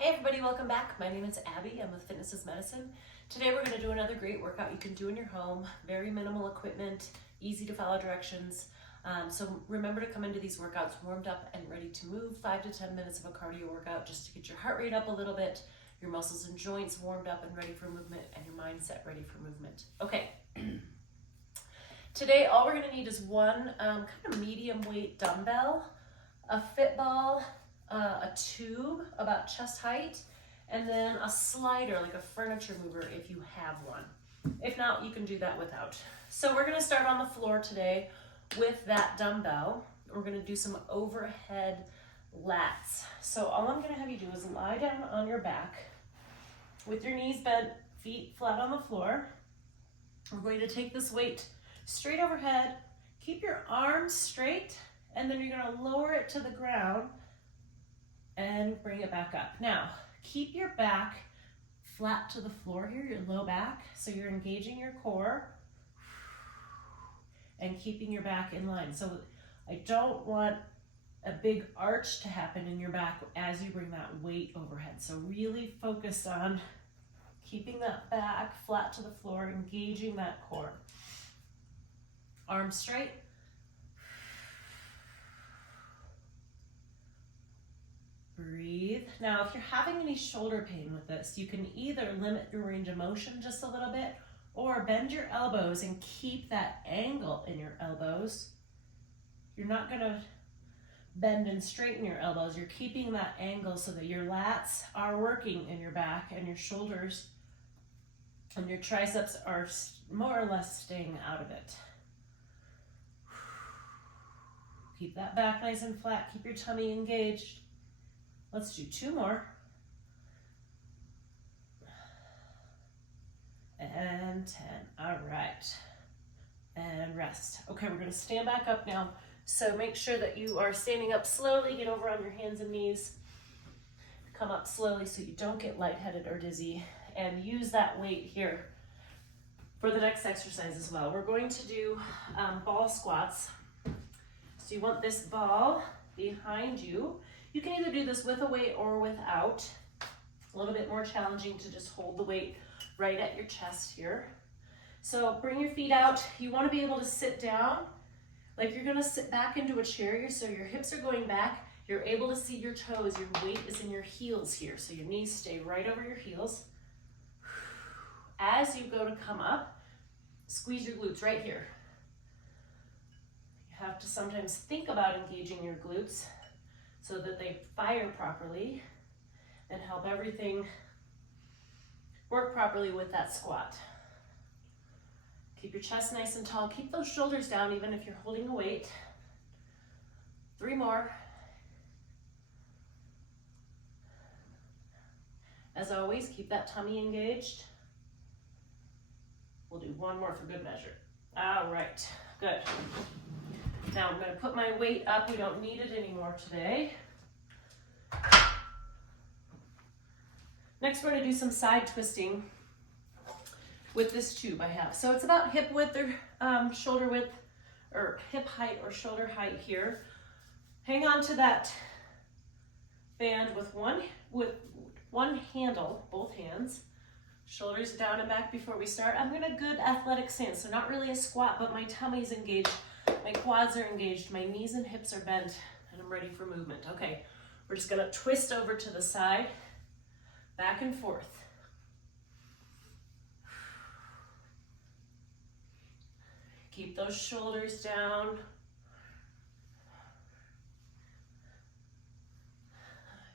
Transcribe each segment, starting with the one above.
Hey everybody, welcome back. My name is Abby. I'm with Fitness is Medicine. Today we're going to do another great workout you can do in your home. Very minimal equipment, easy to follow directions. So remember to come into these workouts warmed up and ready to move. 5 to 10 minutes of a cardio workout just to get your heart rate up a little bit, your muscles and joints warmed up and ready for movement, and your mindset ready for movement. Okay. Today all we're going to need is one kind of medium weight dumbbell, a fit ball, a tube about chest height, and then a slider, like a furniture mover if you have one. If not, you can do that without. So we're gonna start on the floor today with that dumbbell. We're gonna do some overhead lats. So all I'm gonna have you do is lie down on your back with your knees bent, feet flat on the floor. We're going to take this weight straight overhead, keep your arms straight, and then you're gonna lower it to the ground and bring it back up. Now, keep your back flat to the floor here, your low back, so you're engaging your core and keeping your back in line. So I don't want a big arch to happen in your back as you bring that weight overhead. So really focus on keeping that back flat to the floor, engaging that core. Arms straight. Breathe. Now, if you're having any shoulder pain with this, you can either limit your range of motion just a little bit or bend your elbows and keep that angle in your elbows. You're not going to bend and straighten your elbows. You're keeping that angle so that your lats are working in your back and your shoulders and your triceps are more or less staying out of it. Keep that back nice and flat. Keep your tummy engaged. Let's do 2 more. And 10. All right. And rest. Okay, we're going to stand back up now. So make sure that you are standing up slowly. Get over on your hands and knees. Come up slowly so you don't get lightheaded or dizzy. And use that weight here for the next exercise as well. We're going to do ball squats. So you want this ball behind you. You can either do this with a weight or without. A little bit more challenging to just hold the weight right at your chest here. So bring your feet out. You want to be able to sit down like you're going to sit back into a chair, so your hips are going back. You're able to see your toes. Your weight is in your heels here, so your knees stay right over your heels. As you go to come up, squeeze your glutes right here. You have to sometimes think about engaging your glutes so that they fire properly and help everything work properly with that squat. Keep your chest nice and tall. Keep those shoulders down even if you're holding a weight. 3 more. As always, keep that tummy engaged. We'll do 1 more for good measure. All right, good. Now I'm going to put my weight up. We don't need it anymore today. Next, we're going to do some side twisting with this tube I have. So it's about hip width or shoulder width, or hip height or shoulder height here. Hang on to that band with one handle, both hands. Shoulders down and back before we start. I'm in a good athletic stance, so not really a squat, but my tummy's engaged. My quads are engaged, my knees and hips are bent, and I'm ready for movement. Okay, we're just gonna twist over to the side, back and forth. Keep those shoulders down.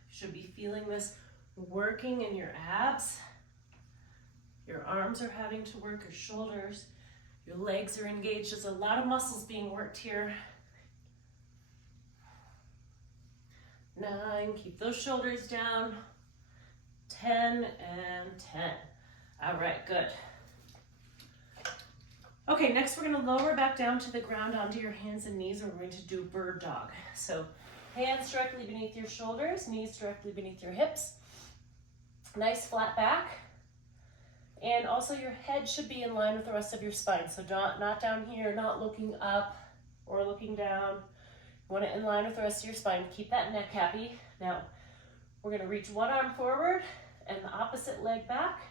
You should be feeling this working in your abs. Your arms are having to work, your shoulders. Your legs are engaged. There's a lot of muscles being worked here. 9, keep those shoulders down. 10 and 10. All right, good. Okay, next we're gonna lower back down to the ground onto your hands and knees. We're going to do bird dog. So hands directly beneath your shoulders, knees directly beneath your hips. Nice flat back. And also your head should be in line with the rest of your spine. So not down here, not looking up or looking down. You want it in line with the rest of your spine. Keep that neck happy. Now, We're gonna reach one arm forward and the opposite leg back.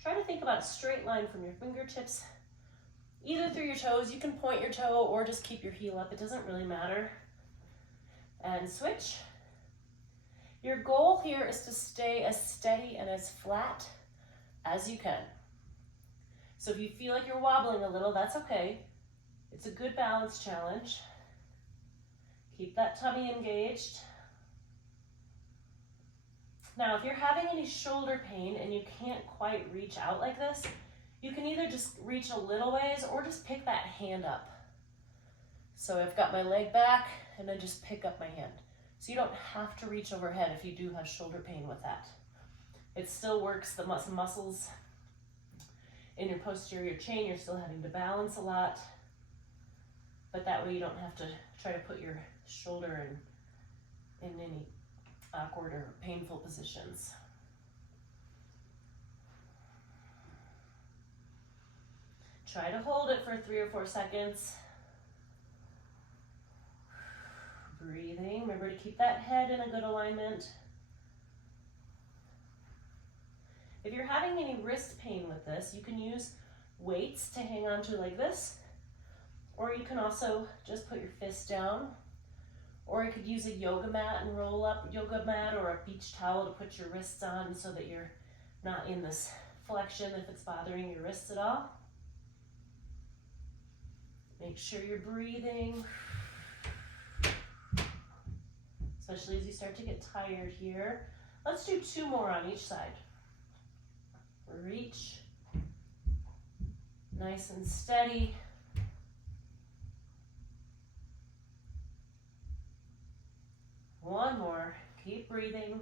Try to think about a straight line from your fingertips, either through your toes. You can point your toe or just keep your heel up. It doesn't really matter. And switch. Your goal here is to stay as steady and as flat as you can. So if you feel like you're wobbling a little, that's okay. It's a good balance challenge. Keep that tummy engaged. Now, if you're having any shoulder pain and you can't quite reach out like this, you can either just reach a little ways or just pick that hand up. So I've got my leg back and then just pick up my hand. So you don't have to reach overhead if you do have shoulder pain with that. It still works the muscles in your posterior chain. You're still having to balance a lot, but that way you don't have to try to put your shoulder in any awkward or painful positions. Try to hold it for 3 or 4 seconds. Breathing. Remember to keep that head in a good alignment. If you're having any wrist pain with this, you can use weights to hang on to like this, or you can also just put your fist down, or you could use a yoga mat and roll up yoga mat or a beach towel to put your wrists on so that you're not in this flexion if it's bothering your wrists at all. Make sure you're breathing, especially as you start to get tired here. Let's do 2 more on each side. Reach, nice and steady. One more, keep breathing.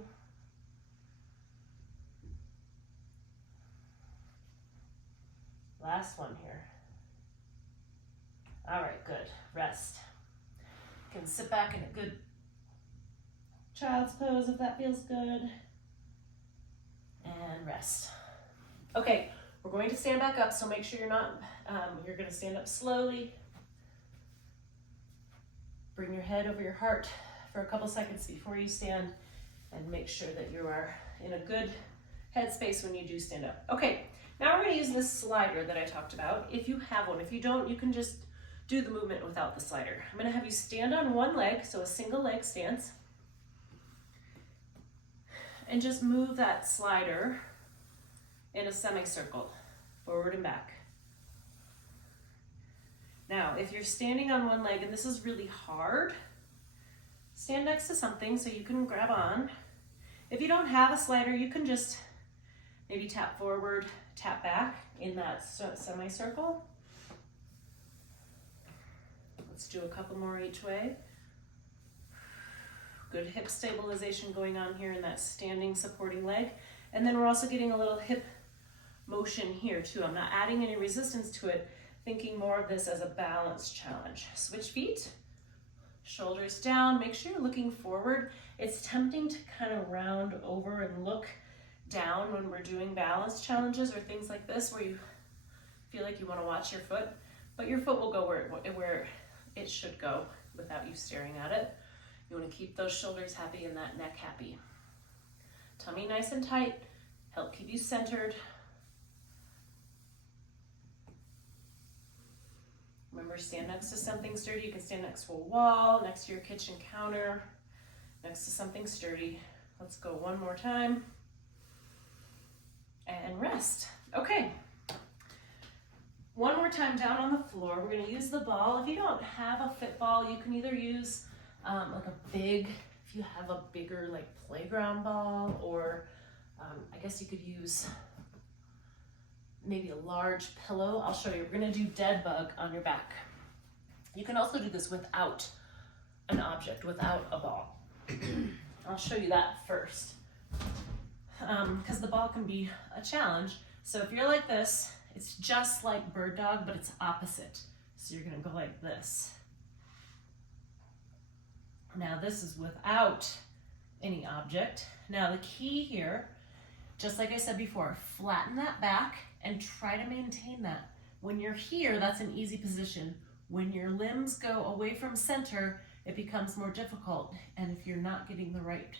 Last one here. All right, good, rest. You can sit back in a good child's pose if that feels good. And rest. Okay, we're going to stand back up, so make sure you're not, you're gonna stand up slowly. Bring your head over your heart for a couple seconds before you stand, and make sure that you are in a good headspace when you do stand up. Okay, now we're gonna use this slider that I talked about, if you have one. If you don't, you can just do the movement without the slider. I'm gonna have you stand on one leg, so a single leg stance, and just move that slider in a semicircle, forward and back. Now, if you're standing on one leg and this is really hard, stand next to something so you can grab on. If you don't have a slider, you can just maybe tap forward, tap back in that semicircle. Let's do a couple more each way. Good hip stabilization going on here in that standing supporting leg. And then we're also getting a little hip motion here too. I'm not adding any resistance to it, thinking more of this as a balance challenge. Switch feet, shoulders down, make sure you're looking forward. It's tempting to kind of round over and look down when we're doing balance challenges or things like this where you feel like you want to watch your foot, but your foot will go where it should go without you staring at it. You want to keep those shoulders happy and that neck happy. Tummy nice and tight, help keep you centered. Remember, stand next to something sturdy. You can stand next to a wall, next to your kitchen counter, next to something sturdy. Let's go one more time. And rest. Okay. One more time down on the floor. We're going to use the ball. If you don't have a fit ball, you can either use like a big, if you have a bigger like playground ball, or I guess you could use maybe a large pillow. I'll show you. We're going to do dead bug on your back. You can also do this without an object, without a ball. I'll show you that first, because the ball can be a challenge. So if you're like this, it's just like bird dog, but it's opposite. So you're going to go like this. Now this is without any object. Now the key here, just like I said before, flatten that back and try to maintain that. When you're here, that's an easy position. When your limbs go away from center, it becomes more difficult. And if you're not getting the right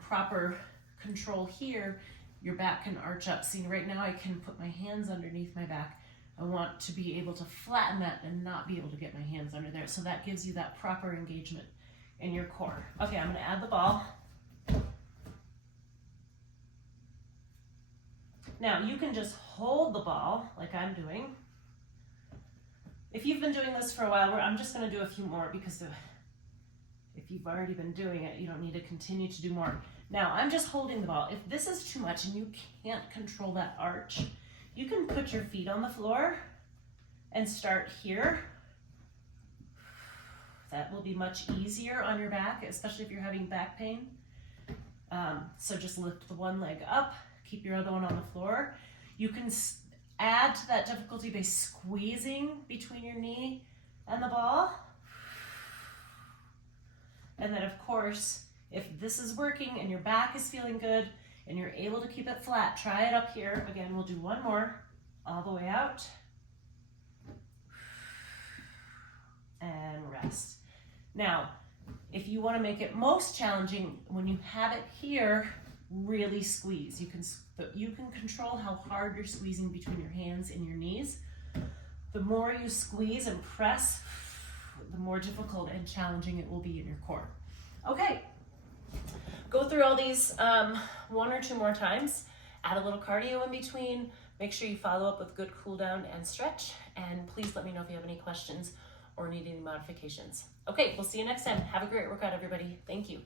proper control here, your back can arch up. See, right now I can put my hands underneath my back. I want to be able to flatten that and not be able to get my hands under there. So that gives you that proper engagement in your core. Okay, I'm gonna add the ball. Now you can just hold the ball like I'm doing. If you've been doing this for a while, I'm just gonna do a few more because if you've already been doing it, you don't need to continue to do more. Now I'm just holding the ball. If this is too much and you can't control that arch, you can put your feet on the floor and start here. That will be much easier on your back, especially if you're having back pain. So just lift the one leg up, keep your other one on the floor. You can add to that difficulty by squeezing between your knee and the ball. And then of course, if this is working and your back is feeling good and you're able to keep it flat, try it up here. Again, we'll do one more, all the way out. And rest. Now, if you want to make it most challenging, when you have it here, really squeeze. You can control how hard you're squeezing between your hands and your knees. The more you squeeze and press, the more difficult and challenging it will be in your core. Okay, go through all these one or two more times. Add a little cardio in between. Make sure you follow up with good cool down and stretch. And please let me know if you have any questions or need any modifications. Okay, we'll see you next time. Have a great workout, everybody. Thank you.